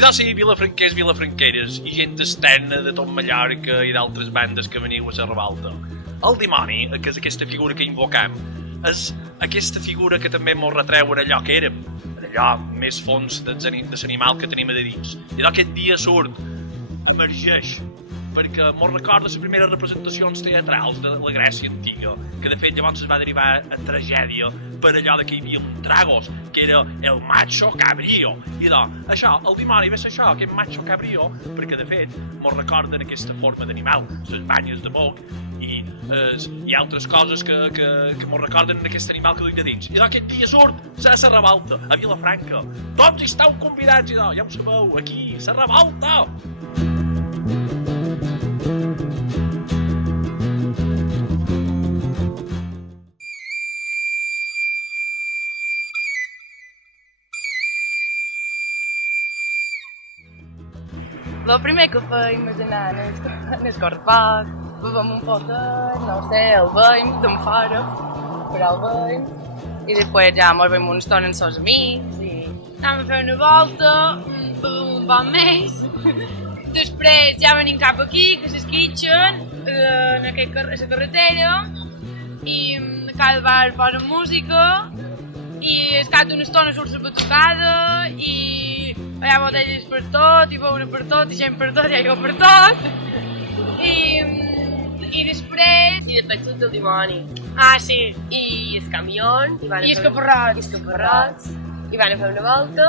I doncs sí, vilafranquers, vilafranqueres i gent externa de tot Mallorca i d'altres bandes que veniu a la revolta. El dimoni, que és aquesta figura que invoquem, és aquesta figura que també mos retreu allò que érem, allò més fons de l'animal que tenim a dins. I aquest dia surt, emergeix, perquè mos recorda les primeres representacions teatrals de la Grècia antiga, que de fet llavors es va derivar a tragèdia per allò que hi havia un Dragos, que era el macho cabrío. I doncs, això, el dimoni ve ser això, aquest macho cabrío, perquè de fet mos recorden aquesta forma d'animal, les banyes de moc i altres coses que mos recorden aquest animal que duim de dins. I doncs aquest dia surt la revolta a Vilafranca. Tots hi esteu convidats, i doncs, ja ho sabeu, aquí, la revolta! El primer que feim és anar en el correfoc, bevem un poc de, no sé, el veim d'en fora, per al veim, i després ja mos veiem una estona amb els amics i anem a fer una volta, bevem un poc més, després ja venim cap aquí, que s'esquitxen, a la carretera, i a cada bar posen música, i al cap d'una estona surt la batucada, i hi ha botelles per tot, i beure per tot, i gent per tot, i aigua per tot. I després... I després surt el dimoni. Ah, sí. I el camió. I els caparrots. I els caparrots. I van a fer una volta.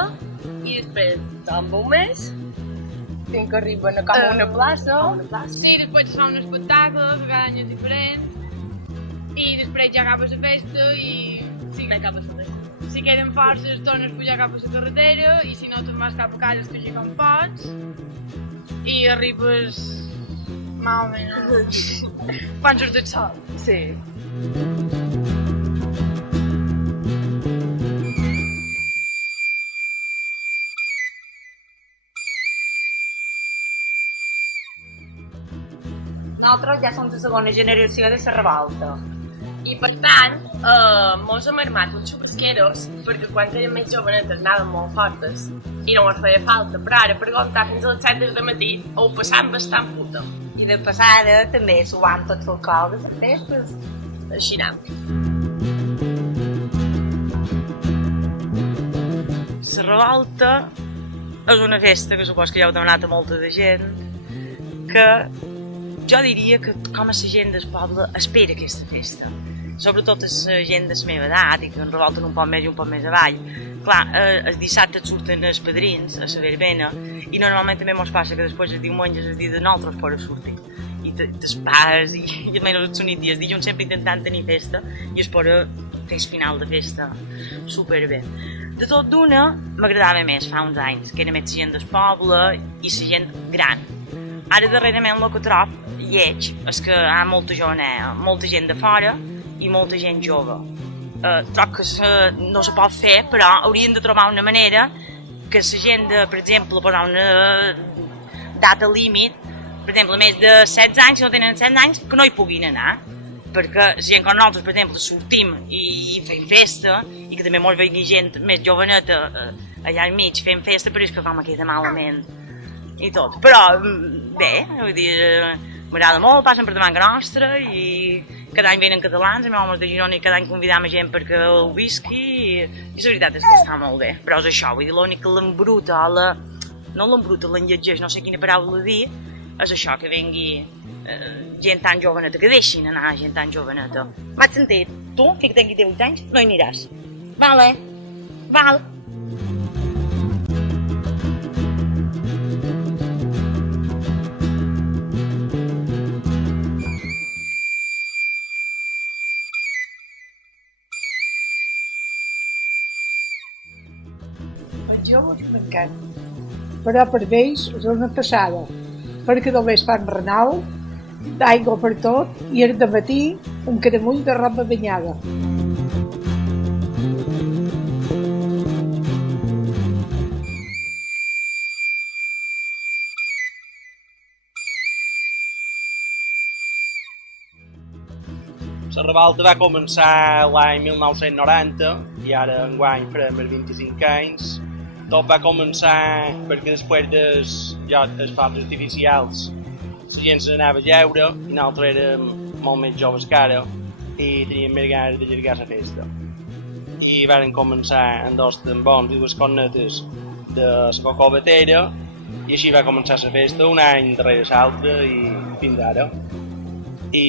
I després tomba un mes. Fins que arriben a com una plaça. Sí, després es fa un espectacle, que cada any és diferent. I després ja acaba la festa i... Sí, acaba la festa. Si queden forces, tornes a pujar cap a la carretera i si no, te'n vas cap a casa, que com pots. I arribes... més o menys... quan surt el sol. Sí. Nosaltres ja som la segona generació de la revolta. I per tant, mos hem armat uns xupasqueros, perquè quan érem més jovenetes anàvem molt fortes i no ens feia falta, però ara per aguantar fins a les 7 del matí ho passam bastant puta. I de passada també suant tots els alcohol de les festes. Així anem. La revolta és una festa que supos que ja heu demanat a molta de gent, que jo diria que com a la gent del poble espera aquesta festa. Sobretot la gent de la meva edat i que en revolten un poc més i un poc més avall. Clar, el dissabte surten els padrins a la verbena i normalment també ens passa que després el diumenge és el dia de nosaltres per sortir. I els pares i almenys els nit i els dilluns sempre intentant tenir festa i es posa fes final de festa superbé. De tot d'una m'agradava més fa uns anys, que era més la gent del poble i la gent gran. Ara darrerament el que trob lleig és que hi ha molta gent de fora i molta gent jove. Trob que no se pot fer, però haurien de trobar una manera que la gent de, per exemple, posar una data límit, per exemple, més de 16 anys, si no tenen 16 anys, que no hi puguin anar. Perquè la gent com nosaltres, per exemple, sortim i fem festa, i que també mos vegi gent més joveneta allà al mig fent festa, però és que com queda malament i tot. Però bé, vull dir, m'agrada molt, passen per davant nostra i cada any venen catalans, a homes de Girona, i cada any convidam a gent perquè ho visqui i la veritat és que està molt bé. Però és això, vull dir, l'únic que l'embruta, no l'embruta, l'enlletgeix, no sé quina paraula dir, és això, que vengui gent tan joveneta, que deixin anar gent tan joveneta. M'has sentit? Tu, que tingui 18 anys, no hi aniràs. Vale, val. Jo ho he marcat, però per ells és una passada, perquè només fan renal, d'aigua per tot, i al dematí un caramull de roba banyada. La revolta va començar l'any 1990 i ara enguany farem els 25 anys tot va començar perquè després dels focs artificials la gent se n'anava a lleure i nosaltres érem molt més joves que ara i teníem més ganes d'allargar la festa. I van començar amb dos tambors i dues cornetes de la cocobatera i així va començar la festa un any darrere l'altre i fins ara. I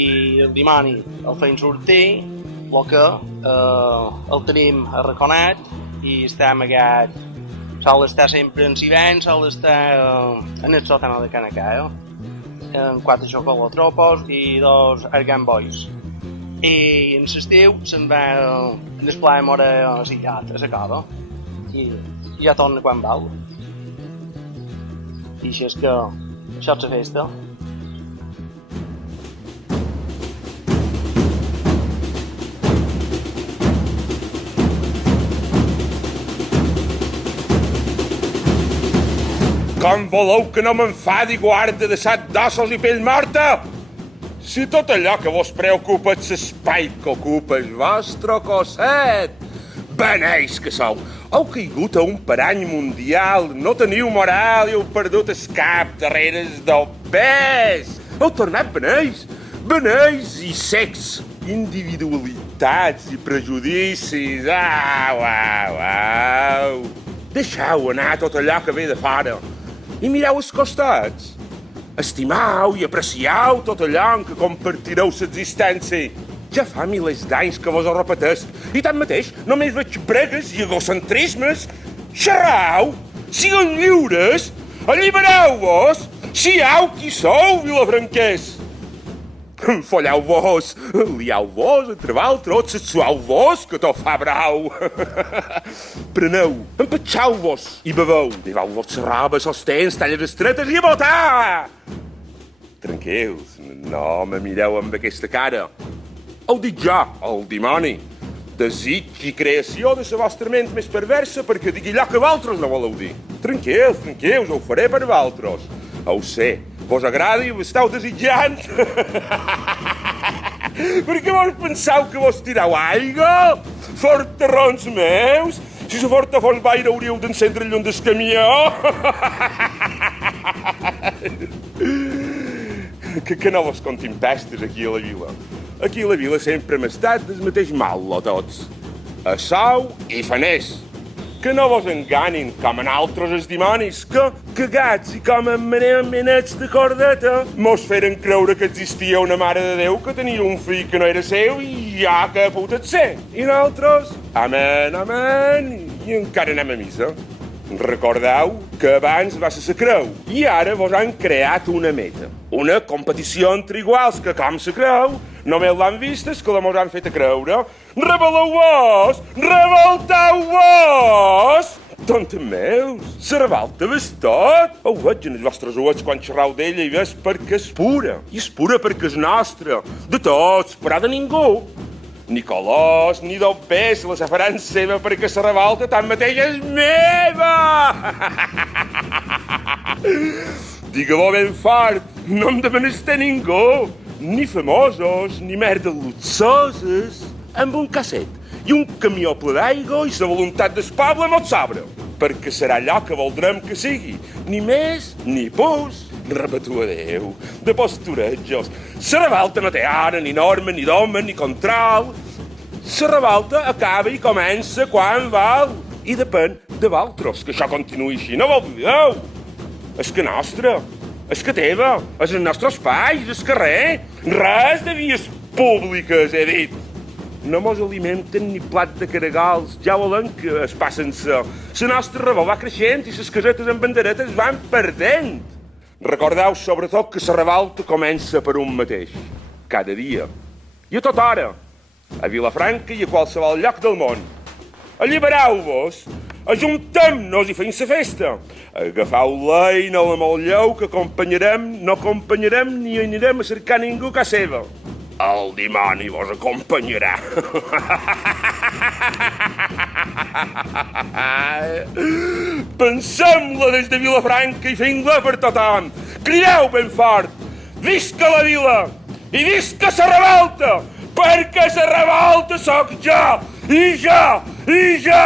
el dimoni el feim sortir, el que el tenim arraconat i està amagat. Sol estar sempre en silenci, sol estar en el sòtano de Canacà, amb 4 xocolotropos i 2 argambois. I en l'estiu se'n va en el pla de mora a la cova i ja torna quan val. I això és que això és la festa. Com voleu que no m'enfadi guarda de set d'ossos i pell morta? Si tot allò que vos preocupa és l'espai que ocupa el vostre cosset. Beneix que sou. Heu caigut a un parany mundial, no teniu moral i heu perdut el cap darrere el pes. Heu tornat beneix i secs, individualitats i prejudicis. Au. Deixeu anar tot allò que ve de fora i mireu els costats. Estimau i apreciau tot allò en què compartireu l'existència. Ja fa milers d'anys que vos ho repetesc i tanmateix només veig bregues i egocentrismes. Xerrau, sigueu lliures, allibereu-vos, siau qui sou, vilafranquers. Folleu-vos, liau-vos entre vosaltres, sexuau-vos, que tot fa brau. Preneu, empatxau-vos i beveu. Llevau-vos les robes, els tens, talles estretes i a votar! Tranquils, no me mireu amb aquesta cara. Ho dic jo, el dimoni. Desig i creació de la vostra ment més perversa perquè digui allò que vosaltres no voleu dir. Tranquils, ho faré per vosaltres. Ho sé, vos agrada i ho esteu desitjant. Per què vos penseu que vos tireu aigua? Forterrons meus? Si la forta fos baire hauríeu d'encendre el llum del camió. Que no vos contin pestes aquí a la vila. Aquí a la vila sempre hem estat del mateix mal, tots. A sou i faners. Que no vos enganin, com en altres els dimonis, que, cagats i com en menets de cordeta, mos feren creure que existia una mare de Déu que tenia un fill que no era seu i ja que putet ser. I nosaltres, amén, i encara anem a missa. Recordeu que abans va ser la creu i ara vos han creat una meta. Una competició entre iguals que, com la creu, només l'han vistes que la mos han fet a creure. Rebel·leu-vos! Revolteu-vos! Tontes meus, la revolta ves tot. Ho veig en els vostres ulls quan xerrau d'ella i ves perquè és pura. I és pura perquè és nostra. De tots, però de ningú. Ni colors, ni dobbers, la faran seva perquè la revolta tanmateix és meva! Digue-ho ben fort, no em de menester ningú, ni famosos, ni merdes luxoses, amb un casset i un camió ple d'aigua i la voluntat del poble mos sobra, perquè serà allò que voldrem que sigui, ni més ni pus. Repetuadeu, de posturejos. La revolta no té hora, ni norma, ni doma, ni control. La revolta acaba i comença quan vol. I depèn de vosaltres que això continuï així. No ho oblideu. És que nostre, és que teva, és el nostre espai, és el carrer. Res de vies públiques, he dit. No mos alimenten ni plat de caragols, ja volen que es passen la nostra revolta va creixent i les casetes amb banderetes van perdent. Recordeu sobretot que la revolta comença per un mateix, cada dia, i a tota hora, a Vilafranca i a qualsevol lloc del món. Allibereu-vos, ajuntem-nos i fem la festa. Agafeu l'eina o la molleu que no acompanyarem ni anirem a cercar ningú a casa seva. El dimoni vos acompanyarà. Pensem-la des de Vilafranca i fem-la per tothom. Crideu ben fort. Visca la vila i visca la revolta! perquè la revolta sóc jo, i jo, i jo!